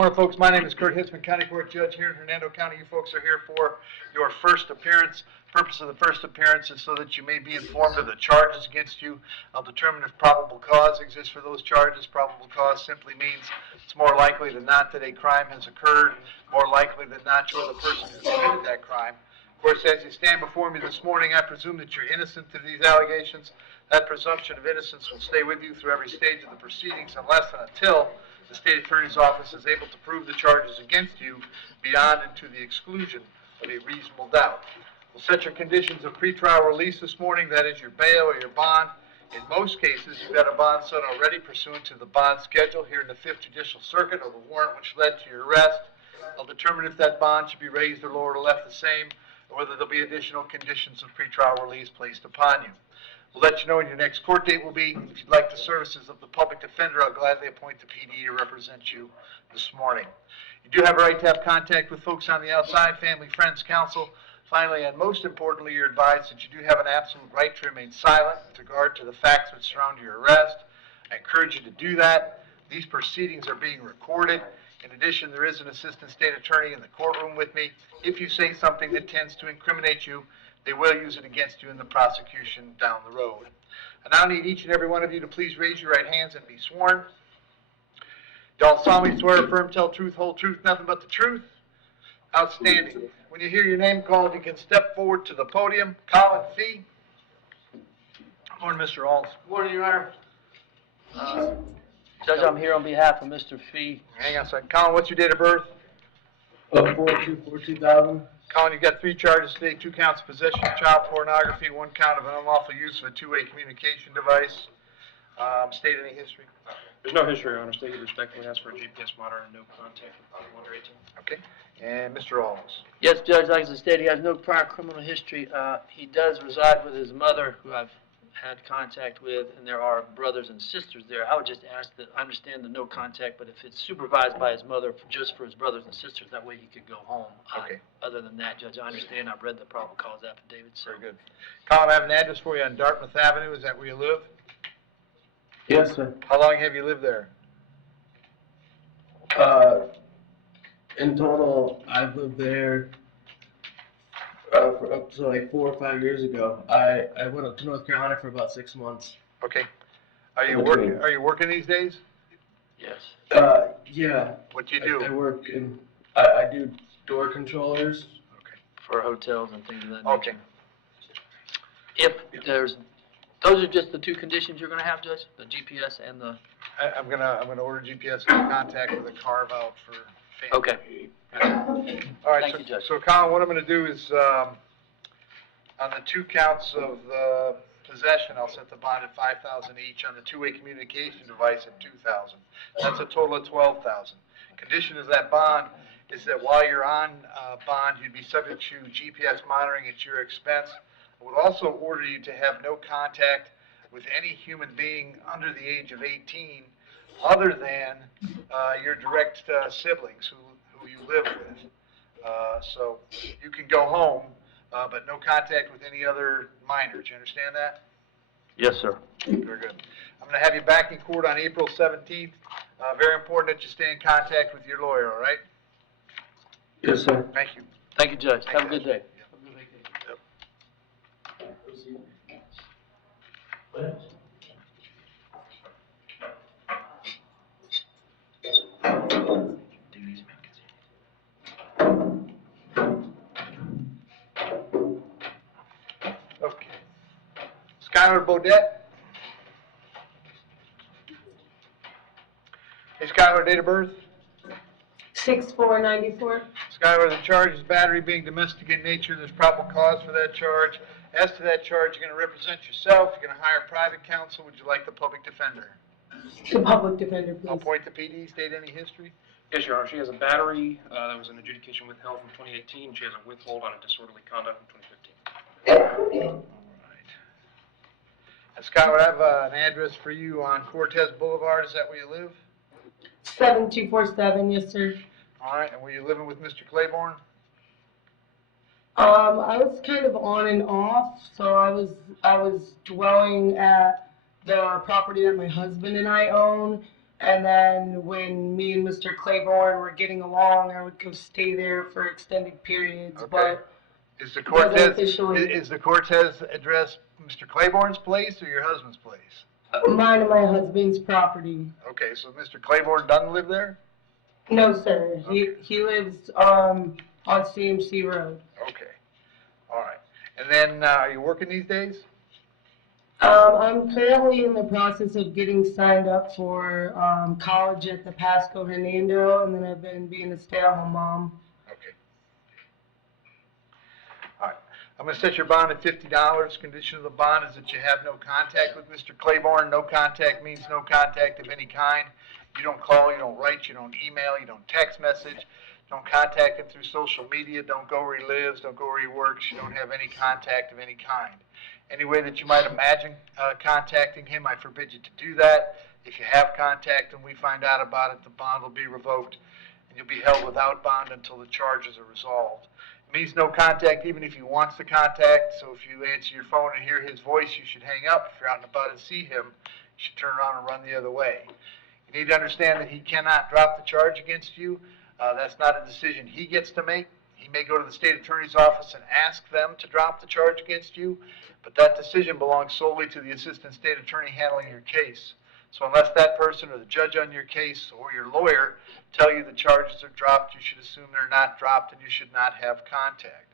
Morning, folks. My name is Kurt Hitzemann, County Court Judge here in Hernando County. You folks are here for your first appearance. Purpose of the first appearance is so that you may be informed of the charges against you. I'll determine if probable cause exists for those charges. Probable cause simply means it's more likely than not that a crime has occurred, more likely than not you're the person who committed that crime. Of course, as you stand before me this morning, I presume that you're innocent of these allegations. That presumption of innocence will stay with you through every stage of the proceedings unless and until the State Attorney's Office is able to prove the charges against you beyond and to the exclusion of a reasonable doubt. We'll set your conditions of pretrial release this morning, that is your bail or your bond. In most cases, you've got a bond set already pursuant to the bond schedule here in the 5th Judicial Circuit or the warrant which led to your arrest. I'll determine if that bond should be raised or lowered or left the same, or whether there'll be additional conditions of pretrial release placed upon you. We'll let you know when your next court date will be. If you'd like the services of the public defender, I'll gladly appoint the PD to represent you this morning. You do have a right to have contact with folks on the outside, family, friends, counsel. Finally, and most importantly, you're advised that you do have an absolute right to remain silent with regard to the facts that surround your arrest. I encourage you to do that. These proceedings are being recorded. In addition, there is an assistant state attorney in the courtroom with me. If you say something that tends to incriminate you, they will use it against you in the prosecution down the road. I now need each and every one of you to please raise your right hands and be sworn. Do all solemnly swear, affirm, tell truth, whole truth, nothing but the truth? Outstanding. When you hear your name called, you can step forward to the podium. Colin Fee. Good morning, Mr. Alls. Good morning, Your Honor. Judge, I'm here on behalf of Mr. Fee. Hang on a second. Colin, what's your date of birth? 4/2/2000. Colin, you've got 3 charges today, 2 counts of possession of child pornography, 1 count of an unlawful use of a two-way communication device. State any history? There's no history, Your Honor. State respectfully asks for a GPS monitor and no contact with under 18. Okay. And Mr. Alls. Yes, Judge, like I said, he has no prior criminal history. He does reside with his mother, who I've had contact with, and there are brothers and sisters there. I would just ask that I understand the no contact, but if it's supervised by his mother just for his brothers and sisters, that way he could go home. Okay. Other than that, Judge, I understand. I've read the probable cause affidavit. So. Very good. Colin, I have an address for you on Dartmouth Avenue. Is that where you live? Yes, sir. How long have you lived there? In total, I've lived there for up to like 4 or 5 years ago. I went up to North Carolina for about 6 months. Okay. Are you working? Are you working these days? Yes. Yeah. What do you do? I work in. I do door controllers. Okay. For hotels and things of that Okay. nature. If there's, those are just the 2 conditions you're going to have, Judge? The GPS and the... I'm gonna order GPS and contact with a carve out for family. Okay. All right. Thank you, Judge. So Colin, what I'm gonna do is on the 2 counts of possession, I'll set the bond at $5,000 each. On the two-way communication device at $2,000. That's a total of $12,000. Condition of that bond is that while you're on bond, you'd be subject to GPS monitoring at your expense. I would also order you to have no contact with any human being under the age of 18 other than your direct siblings who you live with. So you can go home, but no contact with any other minors. You understand that? Yes, sir. Very good. I'm going to have you back in court on April 17th. Very important that you stay in contact with your lawyer, all right? Yes, sir. Thank you. Thank you, Judge. Have a good day. Okay. Skylar Bodette. Hey, Skylar, date of birth? 6/4/94. Skylar, the charge is battery being domestic in nature. There's probable cause for that charge. As to that charge, you're going to represent yourself. You're going to hire private counsel. Would you like the public defender? The public defender, I'll please. point the PD. State any history. Yes, Your Honor. She has a battery that was an adjudication withheld from 2018. She has a withhold on a disorderly conduct from 2015. All right. And Skylar, I have an address for you on Cortez Boulevard. Is that where you live? 7247, yes, sir. All right. And were you living with Mr. Claiborne? I was kind of on and off, so I was dwelling at the property that my husband and I own, And then when me and Mr. Claiborne were getting along, I would go stay there for extended periods, Okay. but Is the doesn't Cortez, officially. is the Cortez address Mr. Claiborne's place or your husband's place? Mine and my husband's property. Okay, so Mr. Claiborne doesn't live there? No, sir. Okay. He lives on CMC Road. Okay, all right. And then, are you working these days? I'm currently in the process of getting signed up for college at the Pasco Hernando, and then I've been being a stay-at-home mom. Okay. All right. I'm gonna set your bond at $50. Condition of the bond is that you have no contact with Mr. Claiborne. No contact means no contact of any kind. You don't call, you don't write, you don't email, you don't text message. Don't contact him through social media. Don't go where he lives. Don't go where he works. You don't have any contact of any kind. Any way that you might imagine contacting him, I forbid you to do that. If you have contact and we find out about it, the bond will be revoked and you'll be held without bond until the charges are resolved. It means no contact even if he wants to contact, so if you answer your phone and hear his voice, you should hang up. If you're out and about and see him, you should turn around and run the other way. You need to understand that he cannot drop the charge against you. That's not a decision he gets to make. He may go to the state attorney's office and ask them to drop the charge against you, but that decision belongs solely to the assistant state attorney handling your case. So unless that person or the judge on your case or your lawyer tell you the charges are dropped, you should assume they're not dropped and you should not have contact.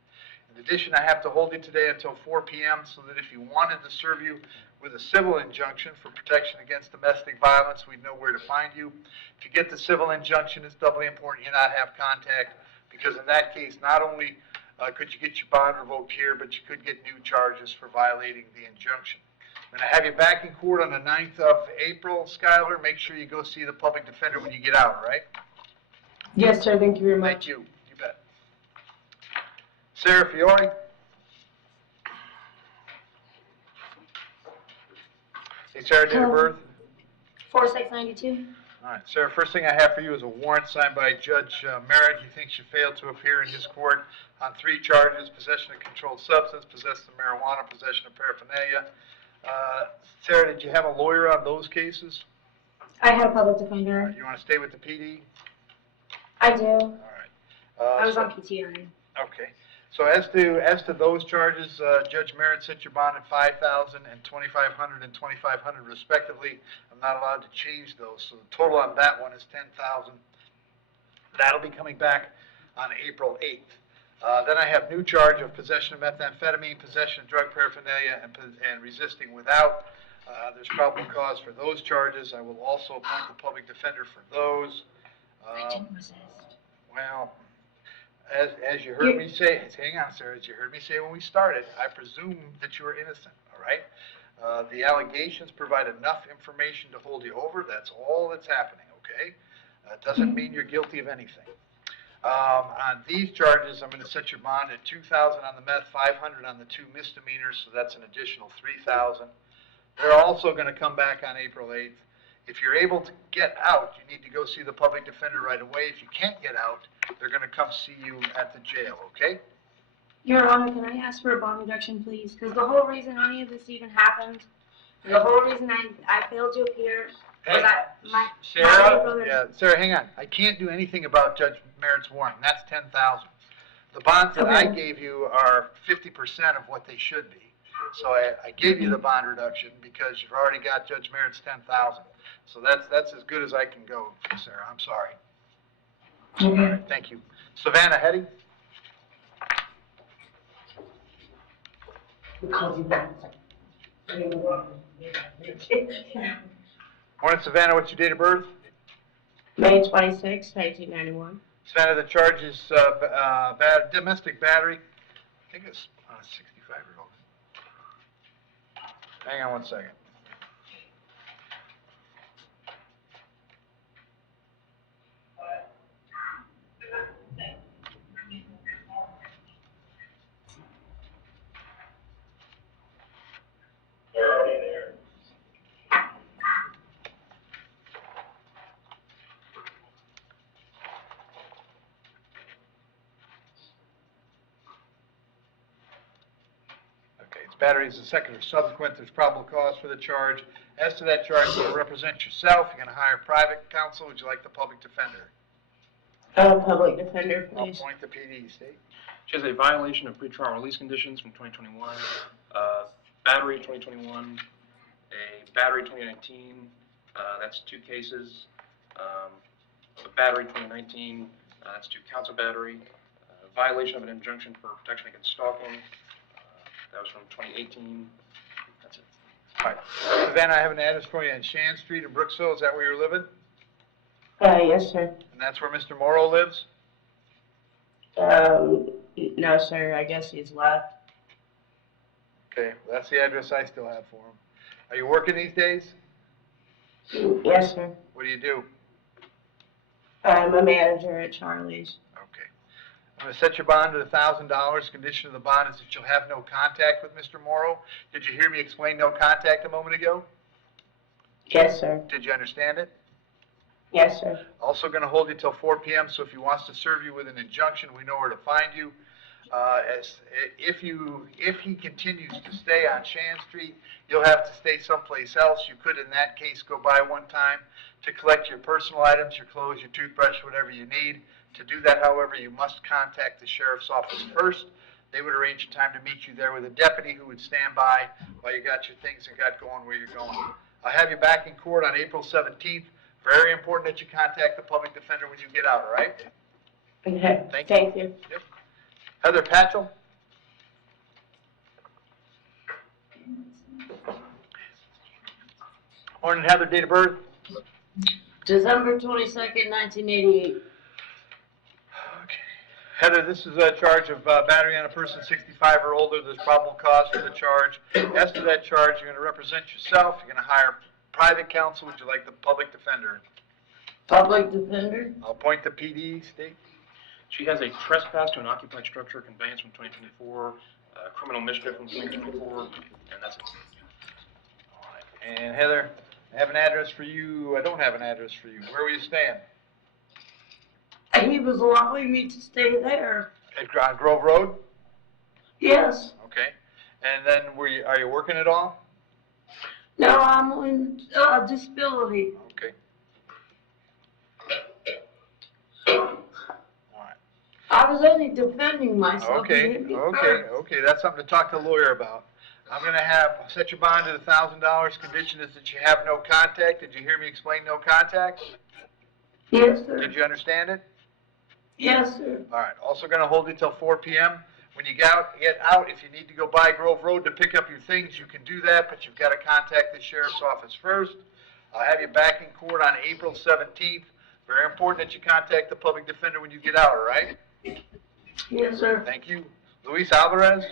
In addition, I have to hold you today until 4 p.m. so that if you wanted to serve you with a civil injunction for protection against domestic violence, we'd know where to find you. If you get the civil injunction, it's doubly important you not have contact, because in that case, not only could you get your bond revoked here, but you could get new charges for violating the injunction. I'm going to have you back in court on the 9th of April, Skylar. Make sure you go see the public defender when you get out, all right? Yes, sir. Thank you very much. Thank you. You bet. Sarah Fiore? Hey, Sarah, date of birth? 4692. All right, Sarah, first thing I have for you is a warrant signed by Judge Merritt. He thinks you failed to appear in his court on 3 charges: possession of controlled substance, possession of marijuana, possession of paraphernalia. Sarah, did you have a lawyer on those cases? I had a public defender. You want to stay with the PD? I do. All right. I was on PTI. Okay. So as to those charges, Judge Merritt set your bond at $5,000 and $2,500 and $2,500 respectively. I'm not allowed to change those, so the total on that one is $10,000. That'll be coming back on April 8th. Then I have new charge of possession of methamphetamine, possession of drug paraphernalia, and resisting without. There's probable cause for those charges. I will also appoint the public defender for those. I didn't resist. Well, as you heard me say, hang on, sir, as you heard me say when we started, I presume that you are innocent, all right? The allegations provide enough information to hold you over. That's all that's happening, okay? It doesn't mean you're guilty of anything. On these charges, I'm going to set your bond at $2,000 on the meth, $500 on the 2 misdemeanors, so that's an additional $3,000. They're also going to come back on April 8th. If you're able to get out, you need to go see the public defender right away. If you can't get out, they're going to come see you at the jail, okay? Your Honor, can I ask for a bond reduction, please? Because the whole reason any of this even happened, and the whole reason I failed to appear was that my brother. Yeah, Sarah, hang on. I can't do anything about Judge Merritt's warrant. That's $10,000. The bonds that I gave you are 50% of what they should be. So I gave you the bond reduction because you've already got Judge Merritt's $10,000. So that's as good as I can go, Sarah. I'm sorry. All right, thank you. Savannah Hetty? Morning, Savannah. What's your date of birth? May 26, 1991. Savannah, the charge is domestic battery. I think it's 65-year-old. Hang on one second. Okay, it's Battery is the second or subsequent, there's probable cause for the charge. As to that charge, you're going to represent yourself, you're going to hire private counsel, would you like the public defender? Public defender, I'll please. appoint the PD, state. She has a violation of pretrial release conditions from 2021, battery 2021, a battery 2019, that's 2 cases, a battery 2019, that's 2 counts of battery, violation of an injunction for protection against stalking, that was from 2018, that's it. All right. Savannah, I have an address for you on Shan Street in Brooksville, is that where you're living? Yes, sir. And that's where Mr. Morrow lives? No, sir, I guess he's left. Okay, well, that's the address I still have for him. Are you working these days? Yes, sir. What do you do? I'm a manager at Charlie's. Okay. I'm going to set your bond at $1,000. Condition of the bond is that you'll have no contact with Mr. Morrow. Did you hear me explain no contact a moment ago? Yes, sir. Did you understand it? Yes, sir. Also going to hold you till 4 p.m., so if he wants to serve you with an injunction, we know where to find you. If he continues to stay on Shan Street, you'll have to stay someplace else. You could, in that case, go by one time to collect your personal items, your clothes, your toothbrush, whatever you need. To do that, however, you must contact the sheriff's office first. They would arrange a time to meet you there with a deputy who would stand by while you got your things and got going where you're going. I'll have you back in court on April 17th. Very important that you contact the public defender when you get out, all right? Okay. Thank you. Yep. Heather Patchell? Morning, Heather, date of birth? December 22nd, 1988. Okay. Heather, this is a charge of battery on a person 65 or older. There's probable cause for the charge. As to that charge, you're going to represent yourself. You're going to hire private counsel. Would you like the public defender? Public defender? I'll appoint the PD, state. She has a trespass to an occupied structure conveyance from 2024, criminal mischief from 2024, and that's it. All right. And Heather, I have an address for you. I don't have an address for you. Where were you staying? He was allowing me to stay there. On Grove Road? Yes. Okay. And then are you working at all? No, I'm on disability. Okay. All right. I was only defending myself. He Okay, hit me okay, first. okay. That's something to talk to a lawyer about. I'm going to set your bond at $1,000. Condition is that you have no contact. Did you hear me explain no contact? Yes, sir. Did you understand it? Yes, sir. All right. Also going to hold you till 4 p.m. When you get out, if you need to go by Grove Road to pick up your things, you can do that, but you've got to contact the sheriff's office first. I'll have you back in court on April 17th. Very important that you contact the public defender when you get out, all right? Yes, sir. Thank you. Luis Alvarez?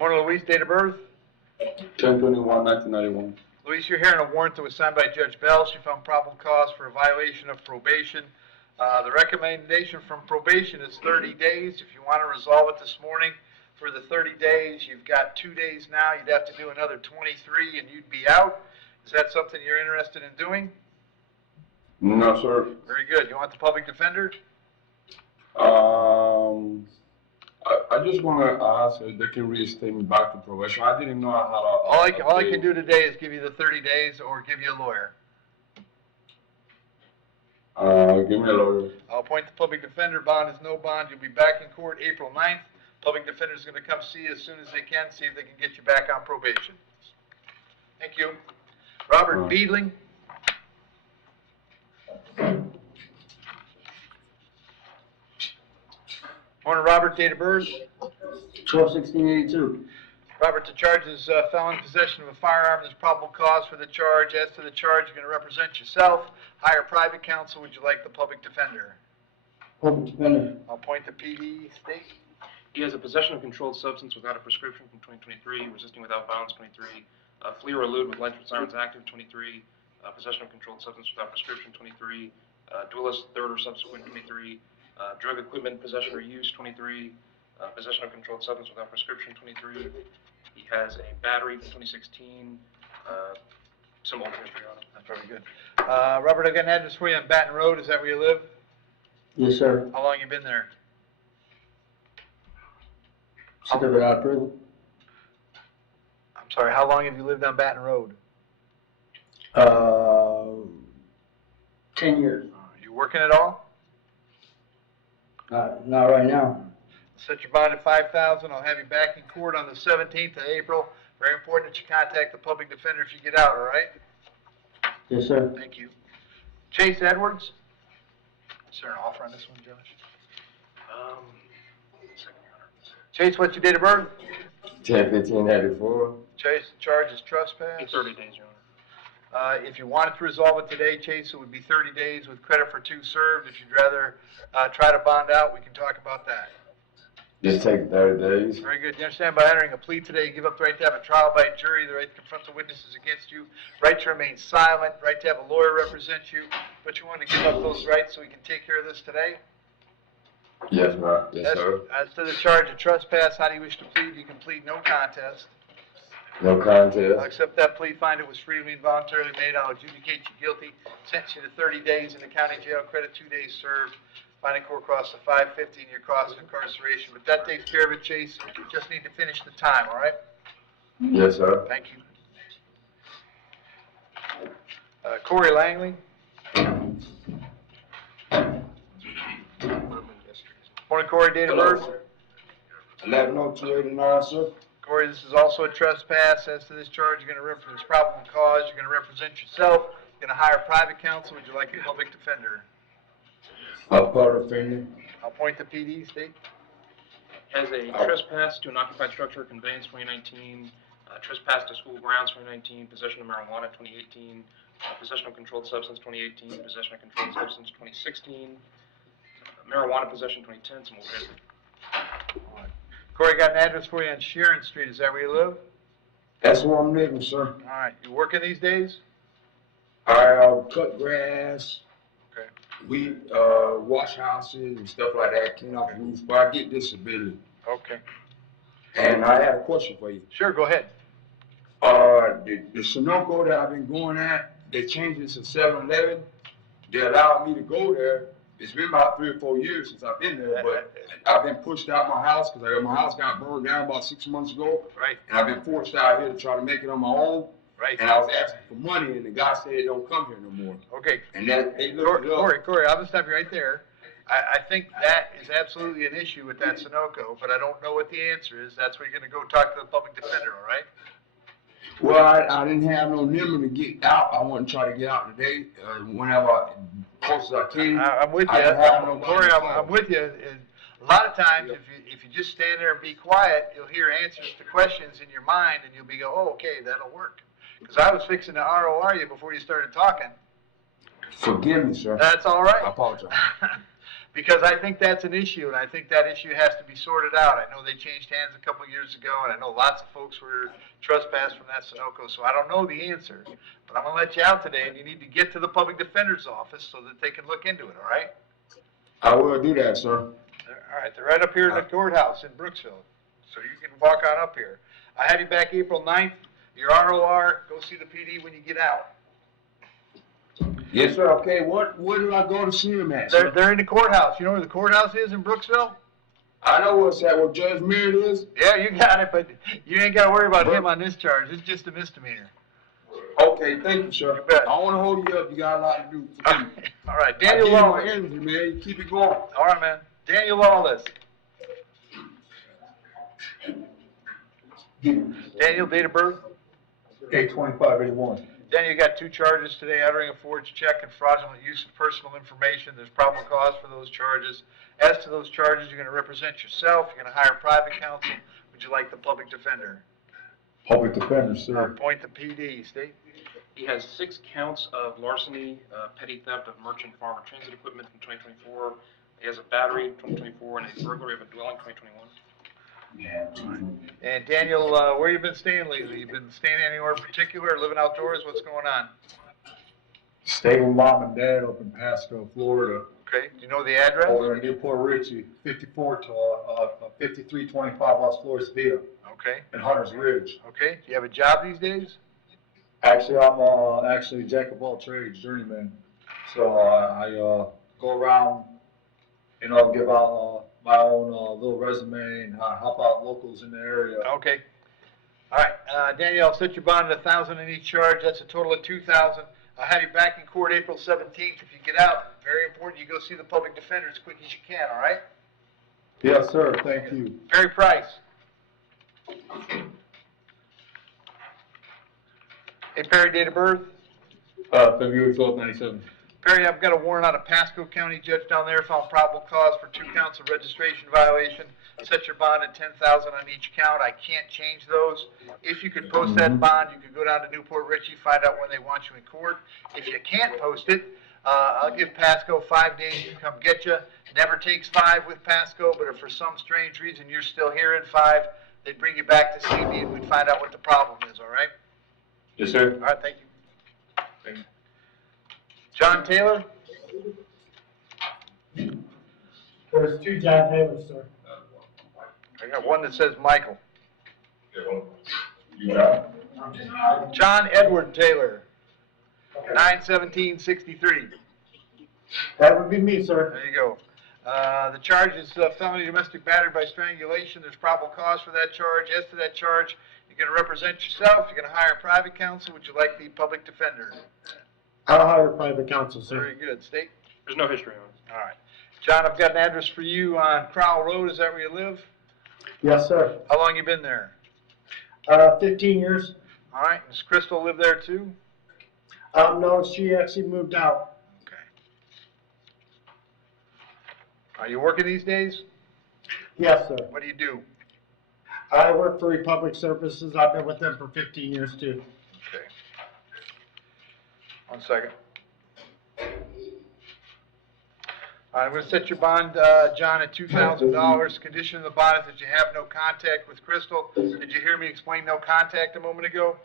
Morning, Luis. Date of birth? 10/21/1991. Luis, you're hearing a warrant that was signed by Judge Bell. She found probable cause for a violation of probation. The recommendation from probation is 30 days. If you want to resolve it this morning for the 30 days, you've got 2 days now. You'd have to do another 23 and you'd be out. Is that something you're interested in doing? No, sir. Very good. You want the public defender? I just want to ask if they can reinstate me back to probation. I didn't know I had a. All I can do today is give you the 30 days or give you a lawyer. Give me a lawyer. I'll appoint the public defender. Bond is no bond. You'll be back in court April 9th. Public defender is going to come see you as soon as they can, see if they can get you back on probation. Thank you. Robert Beedling. Morning, Robert. Date of birth? 12/16/82. Robert, the charge is felon possession of a firearm. There's probable cause for the charge. As to the charge, you're going to represent yourself. Hire private counsel. Would you like the public defender? Public defender. I'll appoint the PD. State. He has a possession of controlled substance without a prescription from 2023, resisting without violence 23, flee or elude with lights and sirens active 23, possession of controlled substance without prescription 23, duelist third or subsequent 23, drug equipment possession or use 23, possession of controlled substance without prescription 23. He has a battery from 2016, some old history on it. That's very good. Robert, I got an address for you on Baton Road. Is that where you live? Yes, sir. How long you been there? Since I've been out of prison. I'm sorry, how long have you lived on Baton Road? 10 years. You working at all? Not right now. Set your bond at $5,000. I'll have you back in court on the 17th of April. Very important that you contact the public defender if you get out, all right? Yes, sir. Thank you. Chase Edwards? Is there an offer on this one, Josh? Chase, what's your date of birth? 10/15/84. Chase, the charge is trespass. 30 days, Your Honor. If you wanted to resolve it today, Chase, it would be 30 days with credit for 2 served. If you'd rather try to bond out, we can talk about that. Just take 30 days. Very good. You understand by entering a plea today, you give up the right to have a trial by jury, the right to confront the witnesses against you, right to remain silent, right to have a lawyer represent you, but you want to give up those rights so we can take care of this today? Yes, ma'am. Yes, sir. As to the charge of trespass, how do you wish to plead? You can plead no contest. No I'll contest. accept that plea, find it was freely and voluntarily made, I'll adjudicate you guilty, sentence you to 30 days in the county jail, credit 2 days served, finding court costs of $550 and your cost of incarceration. But that takes care of it, Chase. You just need to finish the time, all right? Yes, sir. Thank you. Corey Langley. Morning, Corey, date of birth? 11/02/89, sir. Corey, this is also a trespass. As to this charge, you're going to reference probable cause, you're going to represent yourself, you're going to hire private counsel. Would you like a public defender? Part offender. I'll point the PD, state. Has a trespass to an occupied structure, conveyance 2019, trespass to school grounds 2019, possession of marijuana 2018, possession of controlled substance 2018, possession of controlled substance 2016, marijuana possession 2010, some more business. Corey, got an address for you on Sharon Street. Is that where you live? That's where I'm living, sir. All right. You working these days? I cut grass. Okay. We wash houses and stuff like that, clean off roofs, but I get disability. Okay. And I have a question for you. Sure, go ahead. The Sunoco that I've been going at, they changed it to 7-Eleven. They allowed me to go there. It's been about 3 or 4 years since I've been there, but I've been pushed out my house because my house got burned down about 6 months ago. Right. And I've been forced out here to try to make it on my own. Right. And I was asking for money, and the guy said, don't come here no more. Okay. And that they looked it up. Corey, I'm going to stop you right there. I think that is absolutely an issue with that Sunoco, but I don't know what the answer is. That's where you're going to go talk to the public defender, all right? Well, I didn't have no number to get out. I want to try to get out today, whenever close as I can. I'm with you. I didn't have no Corey, phone. I'm with you. And a lot of times, if you just stand there and be quiet, you'll hear answers to questions in your mind, and you'll be go, oh, okay, that'll work. Because I was fixing to ROR you before you started talking. Forgive me, sir. That's all right. I apologize. Because I think that's an issue, and I think that issue has to be sorted out. I know they changed hands a couple years ago, and I know lots of folks were trespassed from that Sunoco, so I don't know the answer. But I'm going to let you out today, and you need to get to the public defender's office so that they can look into it, all right? I will do that, sir. All right, they're right up here in the courthouse in Brooksville, so you can walk on up here. I have you back April 9th. Your ROR, go see the PD when you get out. Yes, sir. Okay, where do I go to see him at, sir? They're in the courthouse. You know where the courthouse is in Brooksville? I know what's that, where Judge Merritt is. Yeah, you got it, but you ain't got to worry about him on this charge. It's just a misdemeanor. Okay, thank you, sir. You bet. I don't want to hold you up. You got a lot to do. All right, I Daniel give you my Lawless. energy, man. You keep it going. All right, man. Daniel Lawless. Daniel, date of birth? 8/25/81. Daniel, you got 2 charges today, entering a forged check and fraudulent use of personal information. There's probable cause for those charges. As to those charges, you're going to represent yourself. You're going to hire private counsel. Would you like the public defender? Public defender, sir. Appoint the PD, state. He has 6 counts of larceny, petty theft of merchant farmer transit equipment from 2024. He has a battery 2024 and a burglary of a dwelling 2021. And Daniel, where you been staying lately? You been staying anywhere in particular, living outdoors? What's going on? Stay with mom and dad up in Pasco, Florida. Okay, do you know the address? Over in Newport Richie, 5325 Las Flores Villa Okay, in Hunter's Ridge. okay. Do you have a job these days? Actually, I'm actually jack of all trades, journeyman. So I go around give out, my own, little resume and help out locals in the area. Okay. All right, Danielle, set your bond at $1,000 in each charge. That's a total of $2,000. I'll have you back in court April 17th. If you get out, very important, you go see the public defender as quick as you can, all right? Yes, sir, thank you. Perry Price. Hey, Perry, date of birth? February 12th, 97. Perry, I've got a warrant out of Pasco County judge down there, found probable cause for 2 counts of registration violation. Set your bond at $10,000 on each count. I can't change those. If you could post that bond, you could go down to Newport Richey, find out when they want you in court. If you can't post it, I'll give Pasco 5 days to come get you. Never takes 5 with Pasco, but if for some strange reason you're still here in 5, they'd bring you back to see me and we'd find out what the problem is, all right? Yes, sir. All right, thank you. John Taylor? There's 2 John Taylors, sir. I got one that says Michael. John Edward Taylor, 9/17/63. That would be me, sir. There you go. The charge is felony domestic battery by strangulation. There's probable cause for that charge. As to that charge, you're going to represent yourself. You're going to hire private counsel. Would you like the public defender? I'll hire private counsel, sir. Very good. State? There's no history on it. All right. John, I've got an address for you on Crowell Road. Is that where you live? Yes, sir. How long you been there? 15 years. All right. Does Crystal live there too? No, she actually moved out. Okay. Are you working these days? Yes, sir. What do you do? I work for Republic Services. I've been with them for 15 years, too. Okay. 1 second. All right, I'm going to set your bond, John, at $2,000. Condition of the bond is that you have no contact with Crystal. Did you hear me explain no contact a moment ago?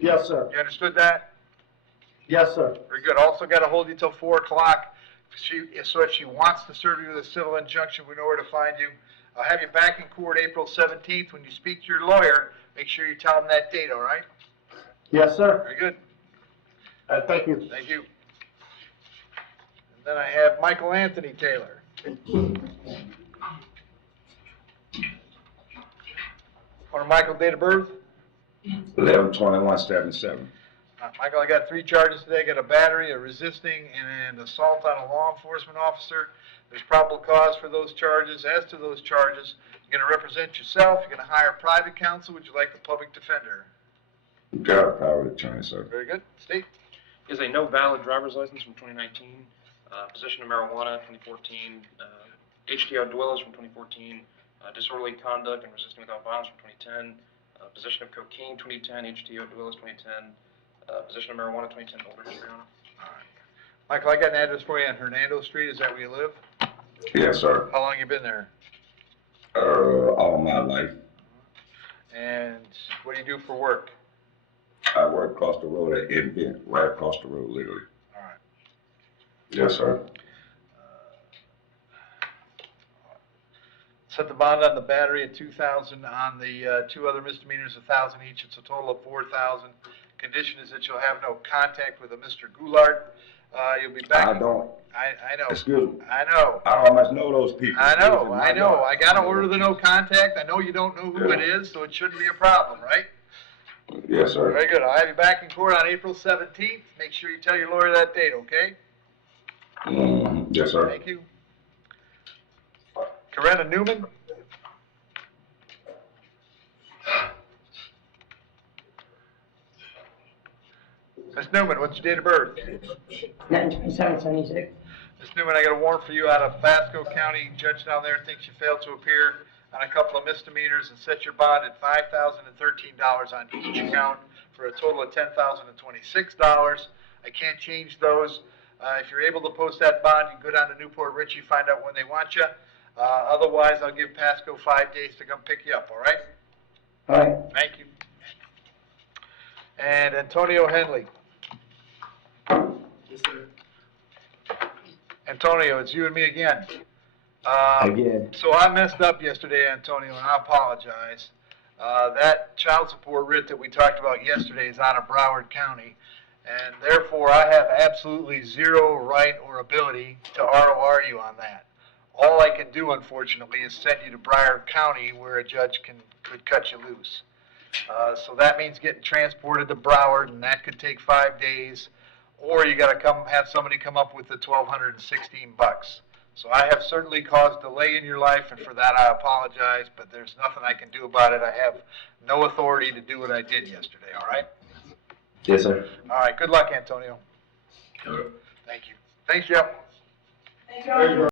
Yes, sir. You understood that? Yes, sir. Very good. Also got to hold you till 4 o'clock. So if she wants to serve you with a civil injunction, we know where to find you. I'll have you back in court April 17th. When you speak to your lawyer, make sure you tell him that date, all right? Yes, sir. Very good. Thank you. Thank you. And then I have Michael Anthony Taylor. Or Michael, date of birth? 11/21/77. Michael, I got 3 charges today. I got a battery, a resisting, and an assault on a law enforcement officer. There's probable cause for those charges. As to those charges, you're going to represent yourself. You're going to hire private counsel. Would you like the public defender? Got a power of attorney, sir. Very good. State? Is a no valid driver's license from 2019, possession of marijuana 2014, HTO dwellers from 2014, disorderly conduct and resisting without violence from 2010, possession of cocaine 2010, HTO dwellers 2010, possession of marijuana 2010, older history on it. All right. Michael, I got an address for you on Hernando Street. Is that where you live? Yes, sir. How long you been there? All my life. And what do you do for work? I work across the road at Invent, right across the road, literally. All right. Yes, sir. Set the bond on the battery at $2,000, on the 2 other misdemeanors $1,000 each. It's a total of $4,000. Condition is that you'll have no contact with a Mr. Goulart. You'll be back. I don't. I know. Excuse me. I know. I don't much know those people. I know. I got to order the no contact. I know you don't know who it is, so it shouldn't be a problem, right? Yes, sir. Very good. I'll have you back in court on April 17th. Make sure you tell your lawyer that date, okay? Yes, sir. Thank you. Corinna Newman? Ms. Newman, what's your date of birth? 9/27/76. Ms. Newman, I got a warrant for you out of Pasco County. Judge down there thinks you failed to appear on a couple of misdemeanors and set your bond at $5,013 on each count for a total of $10,026. I can't change those. If you're able to post that bond, you can go down to Newport Richey, find out when they want you. Otherwise, I'll give Pasco 5 days to come pick you up, all right? All right. Thank you. And Antonio Henley. Yes, sir. Antonio, it's you and me again. Again. So I messed up yesterday, Antonio, and I apologize. That child support writ that we talked about yesterday is out of Broward County, and therefore I have absolutely zero right or ability to ROR you on that. All I can do, unfortunately, is send you to Broward County where a judge could cut you loose. So that means getting transported to Broward, and that could take 5 days, or you gotta have somebody come up with the $1,216. So I have certainly caused delay in your life, and for that I apologize, but there's nothing I can do about it. I have no authority to do what I did yesterday, all right? Yes, sir. All right, good luck, Antonio. Thank you. Thanks, Jeff. Thank you.